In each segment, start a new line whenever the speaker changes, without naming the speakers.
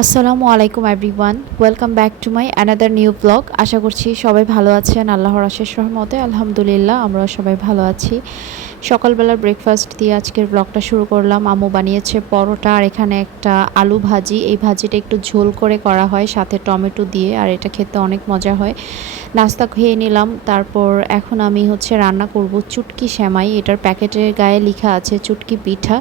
আসসালামু আলাইকুম everyone welcome back to my another new blog আশা করছি সবাই ভালো আছেন। আল্লাহর আশেষ রহমতে, আলহামদুলিল্লাহ, আমরা সবাই ভালো আছি। সকালবেলার ব্রেকফাস্ট দিয়ে আজকের ব্লগটা শুরু করলাম। আমু বানিয়েছে পরোটা আর এখানে একটা আলু ভাজি। এই ভাজিটা একটু ঝোল করে করা হয়, সাথে টমেটো দিয়ে, আর এটা খেতে অনেক মজা হয়। নাস্তা খেয়ে নিলাম। তারপর এখন আমি হচ্ছে রান্না করব চুটকি শ্যামাই এটার প্যাকেটের গায়ে লেখা আছে চুটকি পিঠা।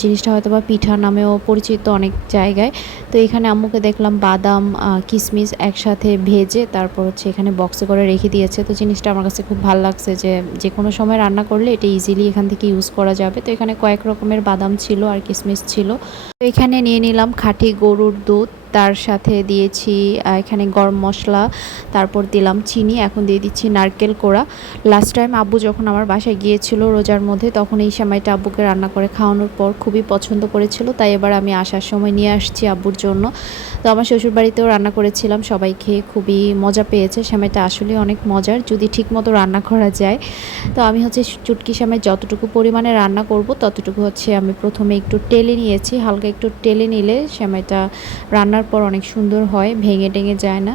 জিনিসটা হয়তো বা পিঠা নামেও পরিচিত অনেক জায়গায়। তো এখানে আম্মুকে দেখলাম বাদাম কিশমিশ একসাথে ভেজে তারপর হচ্ছে এখানে বক্সে করে রেখে দিয়েছে। তো জিনিসটা আমার কাছে খুব ভালো লাগছে যে যে কোনো সময় রান্না করলে এটা ইজিলি এখান থেকে ইউজ করা যাবে। তো এখানে কয়েক রকমের বাদাম ছিল আর কিশমিশ ছিল। তো এখানে নিয়ে নিলাম খাঁটি গরুর দুধ। তার সাথে দিয়েছি এখানে গরম মশলা, তারপর দিলাম চিনি, এখন দিয়ে দিচ্ছি নারকেল কোড়া। লাস্ট টাইম আব্বু যখন আমার বাসায় গিয়েছিল রোজার মধ্যে, তখন এই সময়টা আব্বুকে রান্না করে খাওয়ানোর পর খুবই পছন্দ করেছিল, তাই এবার আমি আসার সময় নিয়ে আসছি আব্বুর জন্য। তো আমার শ্বশুরবাড়িতেও রান্না করেছিলাম, সবাই খেয়ে খুবই মজা পেয়েছে সময়টা আসলে অনেক মজার, যদি ঠিকমতো রান্না করা যায়। তো আমি হচ্ছে চুটকি সময় যতটুকু পরিমাণে রান্না করব, ততটুকু হচ্ছে আমি প্রথমে একটু টেলে নিয়েছি, হালকা একটু টেলে নিলে সময়টা রান্নার পর অনেক সুন্দর হয়, ভেঙে টেঙে যায় না।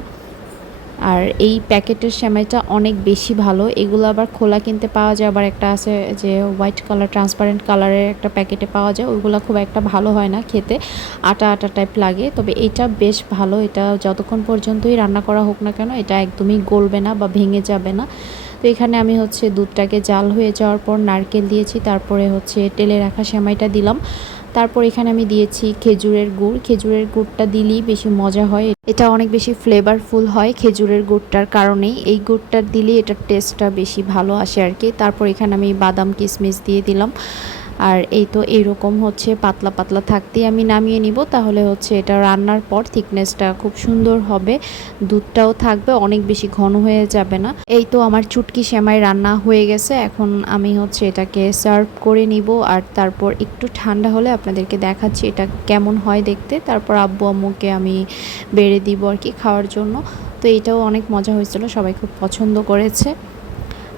আর এই প্যাকেটের সেমাইটা অনেক বেশি ভালো। এগুলো আবার খোলা কিনতে পাওয়া যায়, আবার একটা আছে যে হোয়াইট কালার ট্রান্সপারেন্ট কালারের একটা প্যাকেটে পাওয়া যায়। ওইগুলো খুব একটা ভালো হয় না খেতে, আটা আটা টাইপ লাগে। তবে এটা বেশ ভালো। এটা যতক্ষণ পর্যন্তই রান্না করা হোক না কেন, এটা একদমই গলবে না বা ভেঙে যাবে না। তো এখানে আমি হচ্ছে দুধটাকে জাল হয়ে যাওয়ার পর নারকেল দিয়েছি, তারপরে হচ্ছে তেলে রাখা সেমাইটা দিলাম। তারপর এখানে আমি দিয়েছি খেজুরের গুড়। খেজুরের গুড়টা দিলেই বেশি মজা হয়। এটা অনেক বেশি ফ্লেভারফুল হয় খেজুরের গুড়টার কারণেই। এই গুড়টা দিলেই এটার টেস্টটা বেশি ভালো আসে আর কি তারপর এখানে আমি বাদাম কিশমিশ দিয়ে দিলাম। আর এই তো এইরকম হচ্ছে, পাতলা পাতলা থাকতেই আমি নামিয়ে নিব। তাহলে হচ্ছে এটা রান্নার পর থিকনেসটা খুব সুন্দর হবে, দুধটাও থাকবে, অনেক বেশি ঘন হয়ে যাবে না। এই তো আমার চুটকি সেমাই রান্না হয়ে গেছে, এখন আমি হচ্ছে এটাকে সার্ভ করে নিব। আর তারপর একটু ঠান্ডা হলে আপনাদেরকে দেখাচ্ছি এটা কেমন হয় দেখতে। তারপর আব্বু আম্মুকে আমি বেড়ে দিব আর কি খাওয়ার জন্য। তো এটাও অনেক মজা হয়েছিল, সবাই খুব পছন্দ করেছে।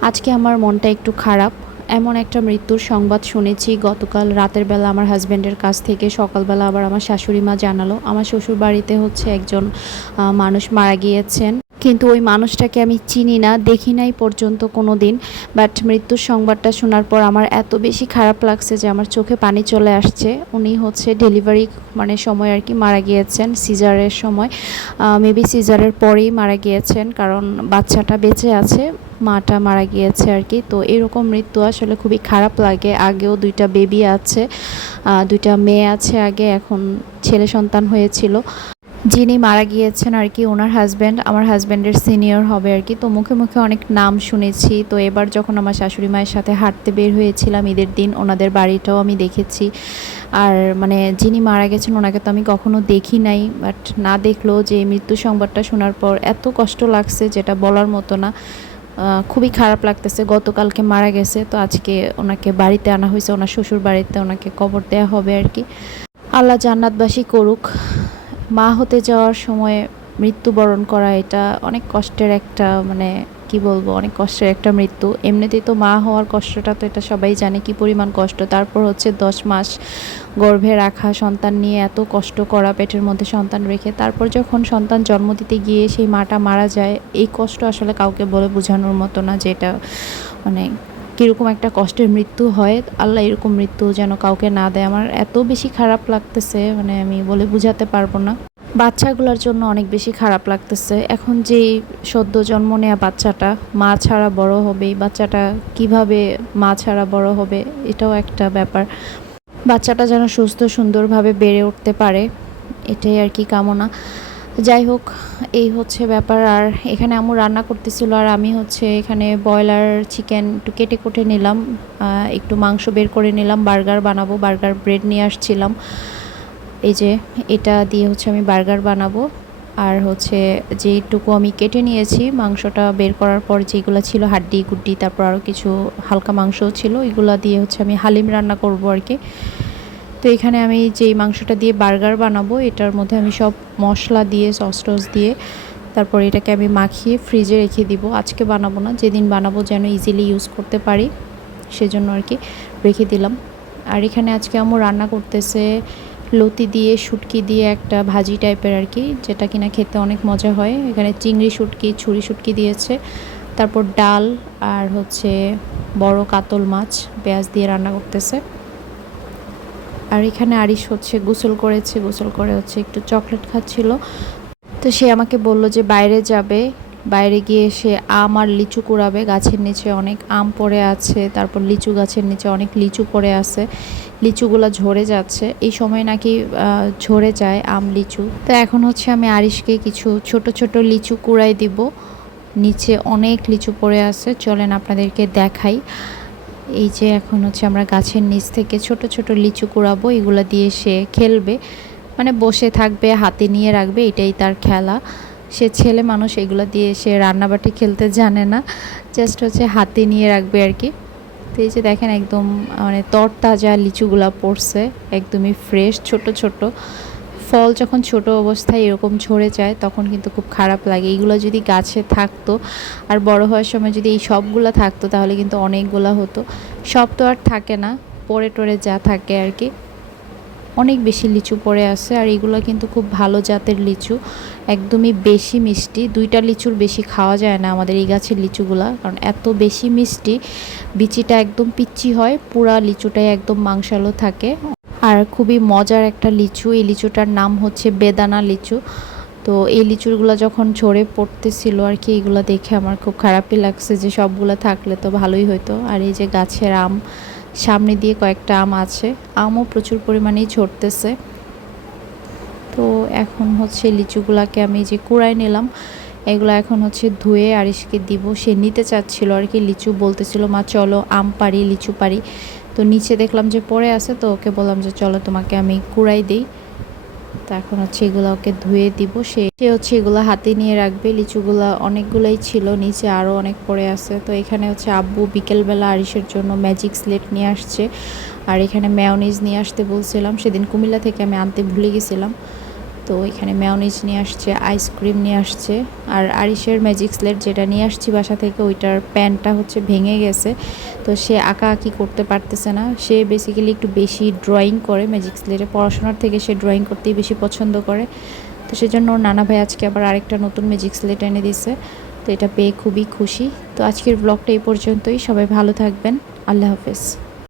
আজকে আমার মনটা একটু খারাপ। এমন একটা মৃত্যুর সংবাদ শুনেছি, গতকাল রাতের বেলা আমার হাজব্যান্ডের কাছ থেকে সকালবেলা আবার আমার শাশুড়ি মা জানালো। আমার শ্বশুর বাড়িতে হচ্ছে একজন মানুষ মারা গিয়েছেন। কিন্তু ওই মানুষটাকে আমি চিনি না, দেখি নাই পর্যন্ত কোনো দিন বাট মৃত্যুর সংবাদটা শোনার পর আমার এত বেশি খারাপ লাগছে যে আমার চোখে পানি চলে আসছে। উনি হচ্ছে ডেলিভারি মানে সময় আর কি মারা গিয়েছেন, সিজারের সময়। মেবি সিজারের পরেই মারা গিয়েছেন, কারণ বাচ্চাটা বেঁচে আছে, মাটা মারা গিয়েছে আর কি। তো এরকম মৃত্যু আসলে খুবই খারাপ লাগে। আগেও দুইটা বেবি আছে দুইটা মেয়ে আছে আগে, এখন ছেলে সন্তান হয়েছিল। যিনি মারা গিয়েছেন আর কি, ওনার হাজব্যান্ড আমার হাজব্যান্ডের সিনিয়র হবে আর কি। তো মুখে মুখে অনেক নাম শুনেছি। তো এবার যখন আমার শাশুড়ি মায়ের সাথে হাঁটতে বের হয়েছিলাম ঈদের দিন, ওনাদের বাড়িটাও আমি দেখেছি। আর মানে যিনি মারা গেছেন, ওনাকে তো আমি কখনো দেখি নাই। বাট না দেখলেও যে মৃত্যু সংবাদটা শোনার পর এত কষ্ট লাগছে যেটা বলার মতো না। খুবই খারাপ লাগতেছে। গতকালকে মারা গেছে। তো আজকে ওনাকে বাড়িতে আনা হয়েছে। ওনার শ্বশুর বাড়িতে ওনাকে কবর দেওয়া হবে আর কি। আল্লাহ জান্নাতবাসী করুক। মা হতে যাওয়ার সময় মৃত্যুবরণ করা এটা অনেক কষ্টের একটা মানে কি বলব, অনেক কষ্টের একটা মৃত্যু। এমনিতেই তো মা হওয়ার কষ্টটা তো এটা সবাই জানে কি পরিমাণ কষ্ট। তারপর হচ্ছে দশ মাস গর্ভে রাখা, সন্তান নিয়ে এত কষ্ট করা, পেটের মধ্যে সন্তান রেখে। তারপর যখন সন্তান জন্ম দিতে গিয়ে সেই মাটা মারা যায়, এই কষ্ট আসলে কাউকে বলে বোঝানোর মতো না যে এটা মানে কীরকম একটা কষ্টের মৃত্যু হয়, আল্লাহ এরকম মৃত্যু যেন কাউকে না দেয়। আমার এত বেশি খারাপ লাগতেছে মানে আমি বলে বোঝাতে পারব না। বাচ্চাগুলোর জন্য অনেক বেশি খারাপ লাগতেছে। এখন যে সদ্য জন্ম নেওয়া বাচ্চাটা, মা ছাড়া বড় হবে বাচ্চাটা কীভাবে মা ছাড়া বড় হবে, এটাও একটা ব্যাপার। বাচ্চাটা যেন সুস্থ সুন্দরভাবে বেড়ে উঠতে পারে, এটাই আর কি কামনা। যাই হোক, এই হচ্ছে ব্যাপার। আর এখানে আমু রান্না করতেছিল আর আমি হচ্ছে এখানে ব্রয়লার চিকেন একটু কেটে কুটে নিলাম। একটু মাংস বের করে নিলাম, বার্গার বানাবো, বার্গার ব্রেড নিয়ে আসছিলাম। এই যে, এটা দিয়ে হচ্ছে আমি বার্গার বানাবো। আর হচ্ছে যেটুকু আমি কেটে নিয়েছি, মাংসটা বের করার পর যেগুলো ছিল, হাড্ডি, গুড্ডি, তারপর আরও কিছু হালকা মাংসও ছিল এগুলো দিয়ে হচ্ছে আমি হালিম রান্না করব আর কি। তো এখানে আমি যেই মাংসটা দিয়ে বার্গার বানাবো, এটার মধ্যে আমি সব মশলা দিয়ে, সস টস দিয়ে, তারপর এটাকে আমি মাখিয়ে ফ্রিজে রেখে দিব। আজকে বানাবো না, যেদিন বানাবো যেন ইজিলি ইউজ করতে পারি, সেজন্য আর কি রেখে দিলাম। আর এখানে আজকে আমার রান্না করতেছে লতি দিয়ে, শুটকি দিয়ে একটা ভাজি টাইপের আর কি, যেটা কিনা খেতে অনেক মজা হয়। এখানে চিংড়ি শুটকি, ছুরি শুটকি দিয়েছে। তারপর ডাল আর হচ্ছে বড় কাতল মাছ, পেঁয়াজ দিয়ে রান্না করতেছে। আর এখানে আরিশ হচ্ছে, গোসল করেছে, গোসল করে হচ্ছে একটু চকলেট খাচ্ছিল। তো সে আমাকে বলল যে বাইরে যাবে। বাইরে গিয়ে সে আম আর লিচু কুড়াবে। গাছের নিচে অনেক আম পড়ে আছে, তারপর লিচু গাছের নিচে অনেক লিচু পড়ে আছে। লিচুগুলো ঝরে যাচ্ছে। এই সময় নাকি ঝরে যায় আম, লিচু। তো এখন হচ্ছে আমি আরিশকে কিছু ছোট ছোট লিচু কুড়াই দিব। নিচে অনেক লিচু পড়ে আছে। চলেন আপনাদেরকে দেখাই। এই যে এখন হচ্ছে আমরা গাছের নিচ থেকে ছোট ছোট লিচু কুড়াবো, এগুলো দিয়ে সে খেলবে। মানে বসে থাকবে, হাতে নিয়ে রাখবে, এটাই তার খেলা। সে ছেলে মানুষ, এগুলো দিয়ে সে রান্নাবাটি খেলতে জানে না। জাস্ট হচ্ছে হাতে নিয়ে রাখবে আর কি। তো এই যে দেখেন একদম মানে তরতাজা লিচুগুলা পড়ছে, একদমই ফ্রেশ ছোট ছোট। ফল যখন ছোট অবস্থায় এরকম ঝরে যায়, তখন কিন্তু খুব খারাপ লাগে। এইগুলো যদি গাছে থাকতো আর বড় হওয়ার সময় যদি এই সবগুলো থাকতো, তাহলে কিন্তু অনেকগুলো হতো। সব তো আর থাকে না, পড়ে টরে যা থাকে আর কি। অনেক বেশি লিচু পড়ে আছে আর এগুলো কিন্তু খুব ভালো জাতের লিচু, একদমই বেশি মিষ্টি। দুইটা লিচুর বেশি খাওয়া যায় না আমাদের এই গাছের লিচুগুলা, কারণ এত বেশি মিষ্টি, বিচিটা একদম পিচ্ছি হয়, পুরা লিচুটাই একদম মাংসালো থাকে। আর খুবই মজার একটা লিচু। এই লিচুটার নাম হচ্ছে বেদানা লিচু। তো এই লিচুগুলো যখন ঝরে পড়তেছিল আর কি, এগুলো দেখে আমার খুব খারাপই লাগছে যে সবগুলো থাকলে তো ভালোই হতো আর এই যে গাছের আম, সামনে দিয়ে কয়েকটা আম আছে। আমও প্রচুর পরিমাণেই ঝরতেছে। তো এখন হচ্ছে লিচুগুলাকে আমি যে কুড়াই নিলাম। এগুলো এখন হচ্ছে ধুয়ে আরিশকে দিব। সে নিতে চাচ্ছিল আর কি, লিচু বলতেছিল, মা, চলো আম পারি লিচু পারি তো নিচে দেখলাম যে পড়ে আছে, তো ওকে বললাম যে চলো তোমাকে আমি কুড়াই দিই। তো এখন হচ্ছে এগুলো ওকে ধুয়ে দিব। সে সে হচ্ছে এগুলো হাতে নিয়ে রাখবে। লিচুগুলো অনেকগুলোই ছিল, নিচে আরও অনেক পড়ে আছে। তো এখানে হচ্ছে আব্বু বিকেলবেলা আরিসের জন্য ম্যাজিক স্লেট নিয়ে আসছে। আর এখানে ম্যাওনিজ নিয়ে আসতে বলছিলাম। সেদিন কুমিল্লা থেকে আমি আনতে ভুলে গেছিলাম। তো এখানে ম্যাওনিজ নিয়ে আসছে আইসক্রিম নিয়ে আসছে। আর আরিশের ম্যাজিক স্লেট যেটা নিয়ে আসছি বাসা থেকে, ওইটার প্যানটা হচ্ছে ভেঙে গেছে। তো সে আঁকা আঁকি করতে পারতেছে না। সে বেসিক্যালি একটু বেশি ড্রয়িং করে ম্যাজিক স্লেটে পড়াশোনার থেকে সে ড্রয়িং করতেই বেশি পছন্দ করে। তো সেজন্য ওর নানা ভাই আজকে আবার আরেকটা নতুন ম্যাজিক স্লেট এনে দিছে তো এটা পেয়ে খুবই খুশি। তো আজকের ব্লগটা এই পর্যন্তই। সবাই ভালো থাকবেন। আল্লাহ হাফেজ।